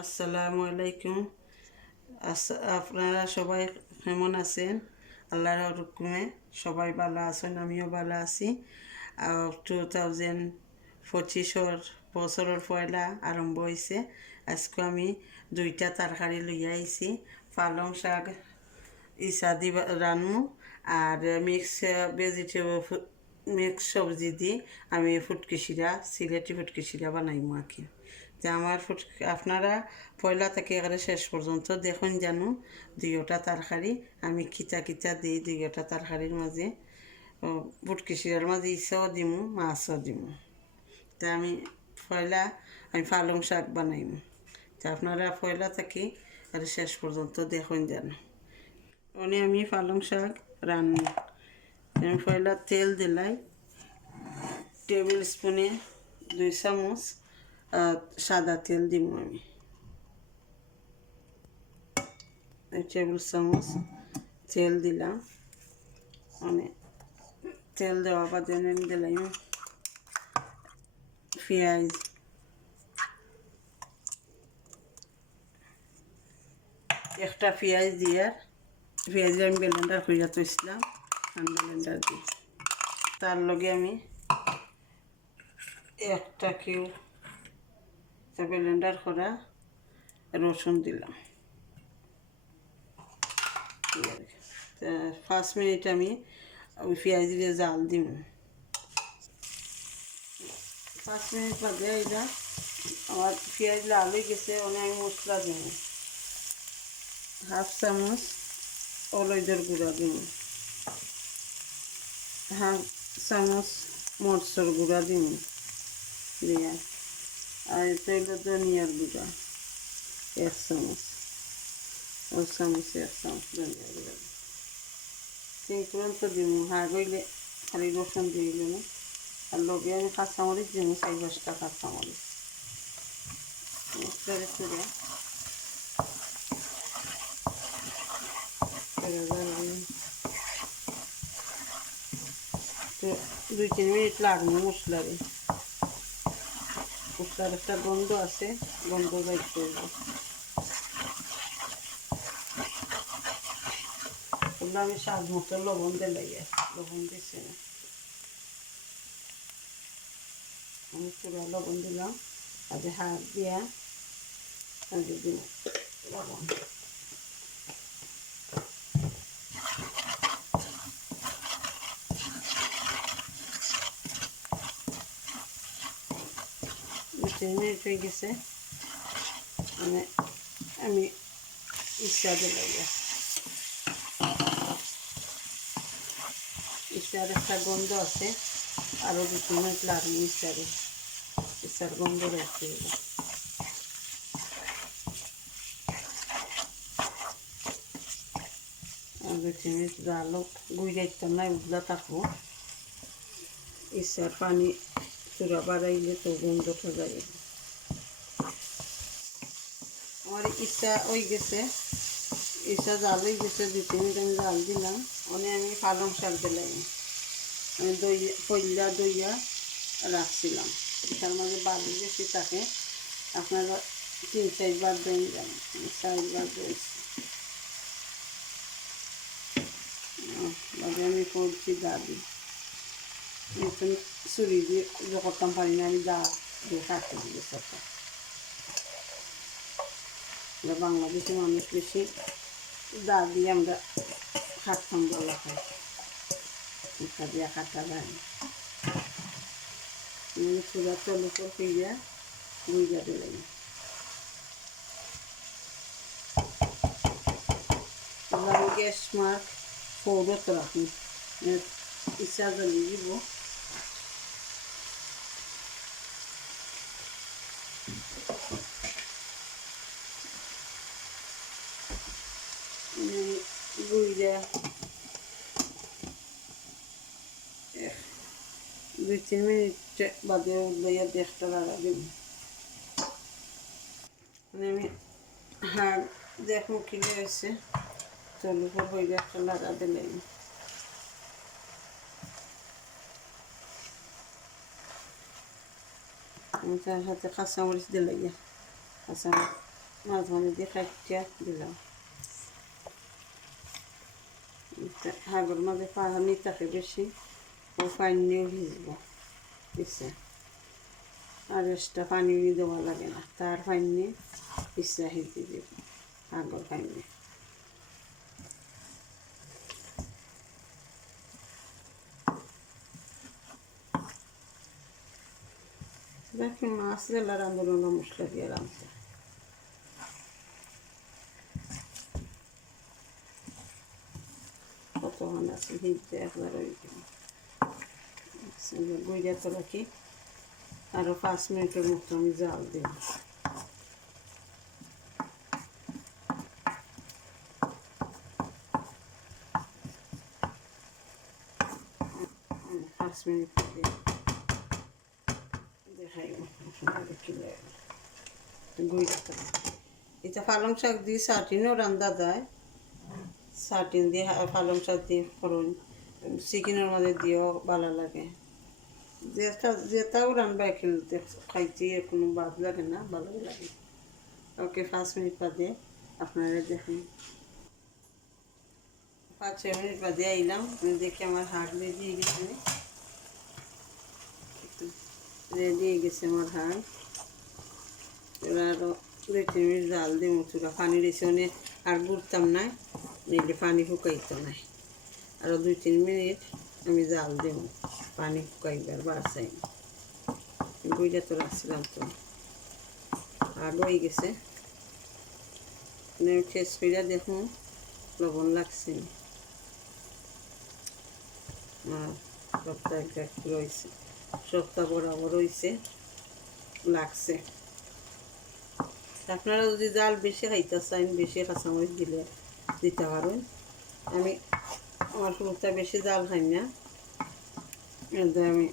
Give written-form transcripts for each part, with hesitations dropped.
আসসালামু আলাইকুম। আপনারা সবাই কেমন আছেন? আল্লাহর হুকুমে সবাই ভালো আছেন, আমিও ভালো আছি। 2025 বছরের পয়লা আরম্ভ হয়েছে। আজকে আমি দুইটা তরকারি লইয়া আইছি। পালং শাক ইসা দি রানু আর মিক্স সবজি দিয়ে আমি সিলেটি ফুটকিশিরা বানাইমু আর কি। যে আমার আপনারা পয়লা থেকে একেবারে শেষ পর্যন্ত দেখুন জানো দুইটা তরকারি আমি খিচা খিচা দিই। দুইটা তরকারির মাঝে ফুটকিশিরার মাঝে ইসাও দিমু, মাছও দিমু। তা আমি পালং শাক বানাইমু। তা আপনারা পয়লা থেকে আর শেষ পর্যন্ত দেখুন জানো। আমি পালং শাক রান্না আমি পয়লা তেল দিলাই টেবিল স্পুনে 2 চামচ সাদা তেল দিব। আমি 2 টেবিল চামচ তেল দিলাম। তেল দেওয়া বাদে আমি দিলাম পেঁয়াজ, একটা পেঁয়াজ দিয়ে পেঁয়াজ আমি ব্লেন্ডার করিয়া তুইছিলাম। আমি ব্লেন্ডার দিই তার লগে আমি একটা ব্লেন্ডার করা রসুন দিলাম। 5 মিনিট আমি ওই পেঁয়াজ দিয়ে জাল দিব। 5 মিনিট বাদে এটা আমার পেঁয়াজ লাল হয়ে গেছে। আমি মশলা দিব। 1/2 চামচ হলুদের গুঁড়া দিব, 1/2 চামচ মরচর গুঁড়া দিব দিয়া আর তৈল ধনিয়ার গুঁড়া 1 চামচ, 1 চামচ ধনিয়ার গুঁড়া তিন দিব। হইলে খালি রসুন দিয়ে দিল আর লগে আমি কাঁচামরিচ দিব 4-5টা কাঁচামরিচ মশলারে করে 2-3 মিনিট লাগবে। মশলার একটা গন্ধ আছে, গন্ধ যাইতে হবে। আমি স্বাদ মতো লবণ দিলাই, লবণ দিছি না আমি চূড়া লবণ দিলাম। আজ হাত দিয়া দিব লবণ। মিনিট হয়ে গেছে। আমি ইচ্ছা দিলাই ইচ্ছার একটা গন্ধ আছে, আরও 2-3 মিনিট লাগবে ইচ্ছার গন্ধ রাখতে হবে। 2-3 মিনিট জালো গুই যাইতাম না, উজলা থাকবো। ইচ্ছার পানি চূড়া বাড়াইলে তো গন্ধটা যাবে। আমার ইচ্ছা হয়ে গেছে, ইচ্ছা জাল হয়ে গেছে। 2-3 মিনিট আমি জাল দিলাম। আমি পালং শাক দিলাম। আমি দইয়া রাখছিলাম। তার মাঝে বালি বেশি থাকে, আপনারা 3-4 বার দেন যান, 4 বার দিয়েছি। আমি করছি দাদি নতুন ছুরি দিয়ে করতাম পারি না, আমি দা দিয়ে কাটতে দিয়ে সবটা। বাংলাদেশের মানুষ বেশি দা দিয়ে আমরা কাটতাম বলা হয়, মুখা দিয়ে কাটা যায় না। চুলা চলে ফিরিয়া গুইয়া দিলাম। আমি গ্যাস মার্ক ফোরত রাখুন, ইচ্ছা জ্বলিয়ে দিব। গুইয়া 2-3 মিনিট বাদে লইয়া দেখতে লাগা দিব। আমি দেখুন কিনে হয়েছে, চলু হয়ে একটা লাগা দিলাম। আমি তার সাথে কাঁচামরিচ দিলাই, কাঁচামরিচ মাছ মানে দিয়ে কাটিয়া দিলাম। হাগর মাঝে পানি থাকে বেশি, ও পানিও ভিজব পিসে, আর এক্সট্রা পানি দেওয়া লাগে না, তার পানি পিসা হিজে দিব হাগর পানি। দেখি মাছ জেলা রাঁধুনো না মশলা দিয়ে রাঁধতে। কতক্ষণ আছে হিজতে একবার ওই গুইরা তো রাখি, আরও 5 মিনিটের মতো আমি জাল দিই। 5 মিনিট দেখাই গুইরা। এটা পালং শাক দিয়ে চাটিনও রান্ধা যায়, চাটিন দিয়ে পালং শাক দিয়ে করুন, চিকেনের মধ্যে দিয়েও ভালো লাগে। যেটাও রান্না খেলতে খাইতে কোনো বাদ লাগে না, ভালোই লাগে। ওকে 5 মিনিট বাদে আপনারা দেখেন। 5-6 মিনিট বাদে আইলাম, আমি দেখি আমার হাঁক রেডি হয়ে গেছে, রেডি হয়ে গেছে আমার হাঁক। এবার আরও 2-3 মিনিট জাল দিয়ে চুলা পানি দিয়েছে অনেক, আর গুড়তাম না, নিলে পানি শুকাইতো না। আরও 2-3 মিনিট আমি জাল দিব, পানি শুকাইবার বাড়াই। গুইটা তো রাখছিলাম, তো আগ হয়ে গেছে। টেস্ট করে দেখুন লবণ লাগছে, সপ্তাহ একটা রয়েছে, সপ্তাহ বরাবর রয়েছে লাগছে। আপনারা যদি জাল বেশি খাইতে চান, বেশি কাঁচামরিচ দিলে দিতে পারেন। আমি আমার শুরুটা বেশি জাল খাই না, আমি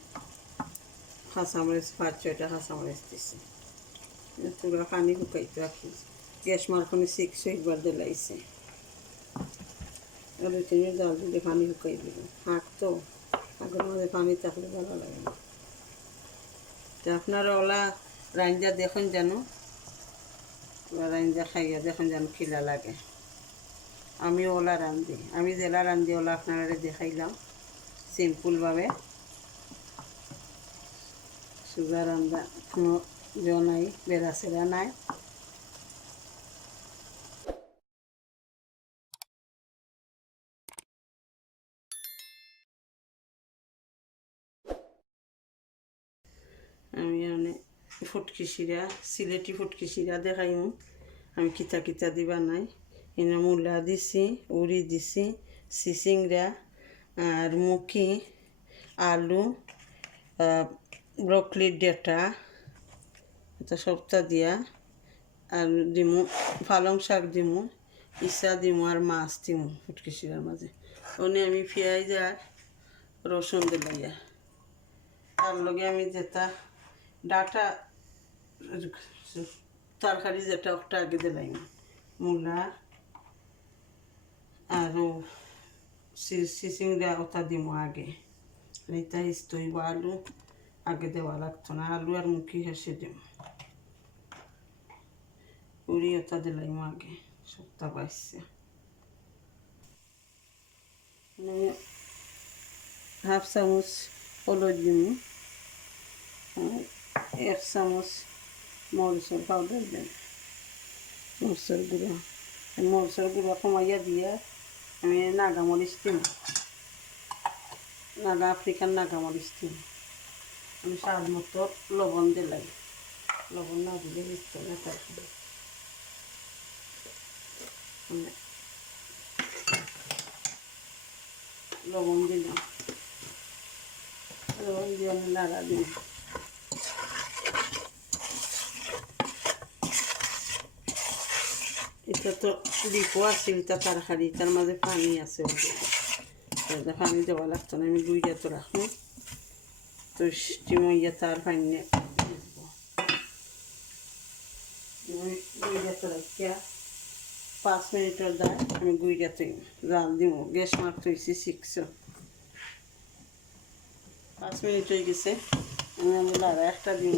কাঁচামরিচ 5-6টা কাঁচামরিচ দিছি। পুরো পানি শুকাইতে রাখি, গ্যাস মারখানে 6 একবার দিলাইছে। আর 2-3 মিনিট জাল দিলে পানি শুকাই দিব। হাঁক তো হাঁকের মধ্যে পানি থাকলে ভালো লাগে না। তো আপনারা ওলা রাঞ্জা দেখুন যেন, ওলা রাঞ্জা খাইয়া দেখুন যেন খিলা লাগে। আমি ওলা রান্ধি, আমি জেলা রান্ধি ওলা আপনারা দেখাইলাম সিম্পলভাবে। সুগার রান্ধা কোনো নাই, বেড়া সেরা নাই। আমি অনেক ফুটকি শিরা, সিলেটি ফুটকি শিরা দেখাইমু আমি কিতা কিতা দিবা নাই। এনে মূলা দিছি, উড়ি দিছি, চিচিংড়া আর মুখি, আলু, ব্রকলির ডেটা, এটা সবটা দিয়া, আর দিমু পালং শাক দিমু, ইসা দিমু, আর মাছ দিমু ফুটকি শিরার মাঝে। ওনে আমি পেঁয়াজ আর রসুন দিলাইয়া, তার লগে আমি যেটা ডাটা তরকারি যেটা ওটা আগে দিলাম, মূলা আর চিচিংড়া ওটা দিব আগে। এইটা ইস্তইব, আলু আগে দেওয়া লাগতো না, আলু আর মুখি হেসে দিব। উড়ি ওটা দিলাম আগে, সবটা পাইছে। 1/2 চামচ হলুদ দিব, 1 চামচ মরিচের পাউডার দেন, মরিচের গুঁড়া। মরিচের গুঁড়া কমাইয়া দিয়ে আমি নাগামরিচ দিন, নাগা আফ্রিকান নাগামরিচ দিন। আমি স্বাদ মতো লবণ দিলাই, লবণ না দিলে মিশতো না তারপরে। লবণ দিলাম, লবণ দিয়ে আমি নাড়া দিই। এটা তো ডিপো আছে, এটা তরকারি, তার মাঝে পানি আছে, পানি দেওয়া লাগতো না। আমি দুইটা তো রাখবো, তো স্টিমইয়া তার পানি ভিজবো। দুইটা তো রাখিয়া 5 মিনিটের দায় আমি গুইটাতে জাল দিব। গ্যাস মারতে হয়েছি 600। 5 মিনিট হয়ে গেছে, আমি লাড়া একটা দিব,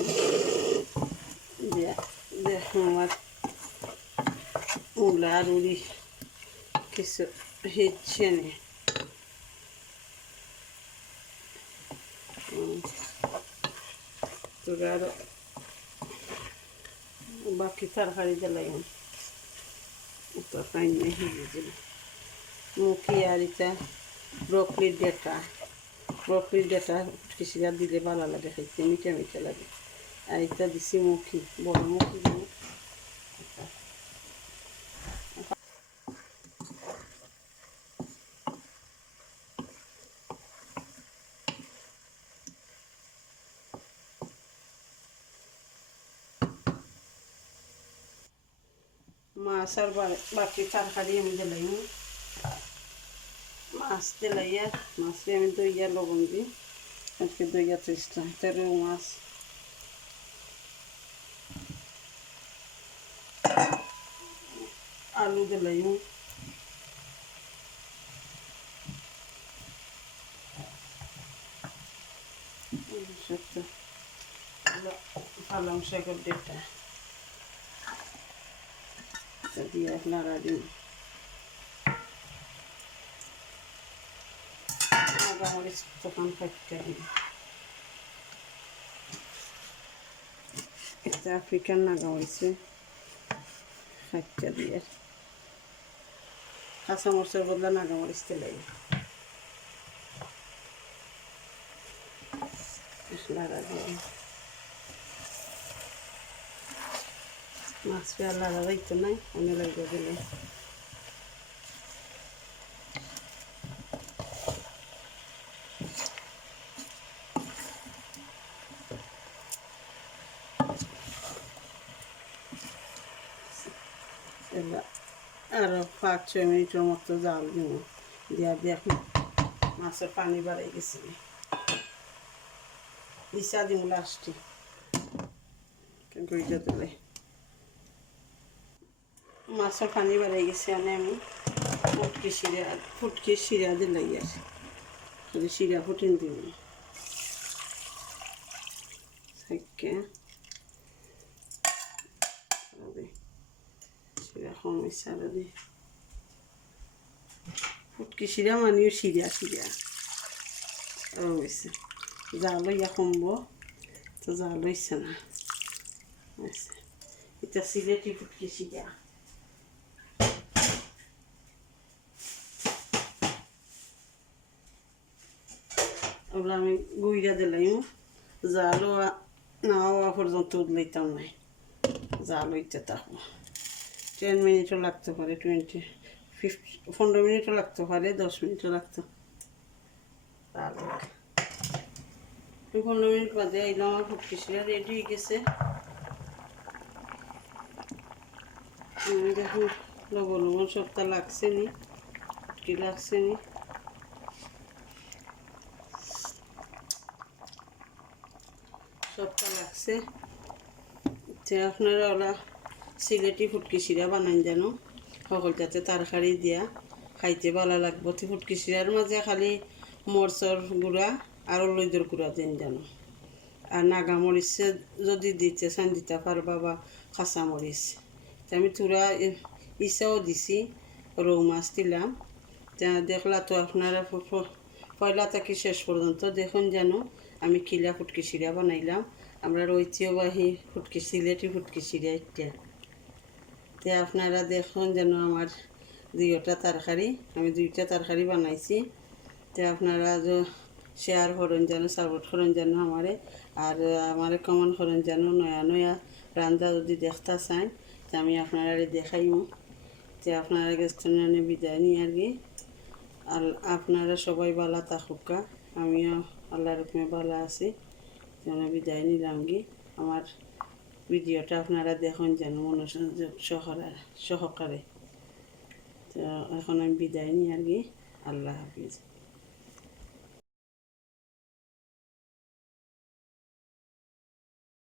দেখুন আমার মূলা আর উড়ি কিছু হিচ্ছে নে তোরা আরো বাকি তরকারি দিলাই তো পাই নেই হিজে মুখি আর এটা ব্রকলির ডেটা কৃষিরা দিলে ভালো লাগে খাইতে মিঠা মিঠা লাগে আর এটা দিছি মুখি বড় মুখি মাছ আর বাকি তরকারি আমি দিলাই মাছ দিলাইয়া মাছটি আমি দইয়া লবণ দিই আজকে দইয়া চেষ্টা তেরো মাছ আলু দিলাই পালং শাকের ডেটা দিয়ে নাড়া দিই নাগামরিচ তখন কাটতে দিই এটা আফ্রিকান নাগামরিচে কাটতে দিয়ে কাঁচামরিচের বদলে নাগামরিচ দিলাই নাড়া দিয়ে মাছ পেয়ার লাড়া যাইতো নাই আমি লাগিয়ে দিলে আরো 5-6 মিনিটের মতো জাল দিব দিয়া দেখুন মাছের পানি বাড়াই গেছে দিশা দিব লাস্টে গইটা দিলে মাছের পানি বাড়াই গেছে আমি ফুটকি শিরা দিলাই আর যদি শিরা ফুটিন দিব শিরা কমিছে আরো দি ফুটকি শিরা মানিও শিরা হয়েছে জাল হইয়া কমবো তো জাল হয়েছে না এটা সিলেটি ফুটকি শিরা ওগুলো আমি গুইরা দিলাই জাল না হওয়া পর্যন্ত উদলাইতাম নাই জাল হইতে থাকবো 10 মিনিটও লাগতে পারে 15 মিনিটও লাগতে পারে 10 মিনিটও লাগতে 15 মিনিট বাদে আইলাম আমার ফুটকি শিরা রেডি হয়ে গেছে দেখুন লবণ সবটা লাগছে নি ফুটকি লাগছে নি সবটা লাগছে আপনারা ওলা সিলেটি ফুটকি শিরা বানাই জানো সকলটাতে তরকারি দিয়া খাইতে ভালো লাগবো ফুটকি শিরার মাঝে খালি মরচর গুঁড়া আর লইদর গুঁড়া দেন জানো আর নাগামরিচ যদি দিতে চান দিতে পারবা বা কাঁচামরিচ আমি তোরা ইচ্ছাও দিছি রৌ মাছ দিলাম দেখলা তো আপনারা পয়লা থেকে শেষ পর্যন্ত দেখুন যেন আমি কিলা ফুটকি শিরা বানাইলাম আমরা ঐতিহ্যবাহী সিলেটি ফুটকি শিরা এটা আপনারা দেখুন যেন আমার দুইটা তরকারি আমি 2টা তরকারি বানাইছি আপনারা শেয়ার করেন যেন সাপোর্ট করেন যেন আমারে আর আমার কমেন্ট করেন যেন নয়া রান্না যদি দেখতে চান তো আমি আপনারা দেখাইম আপনারা গেস্ট বিদায় নিয়ে আর কি আর আপনারা সবাই ভালো থাকুকা আমিও আল্লাহর হুকুমে ভালো আছি যেন বিদায় নিলাম কি আমার ভিডিওটা আপনারা দেখুন যেন মনোসংযোগ সহকারে তো এখন আমি বিদায় নিই আর কি আল্লাহ হাফিজ।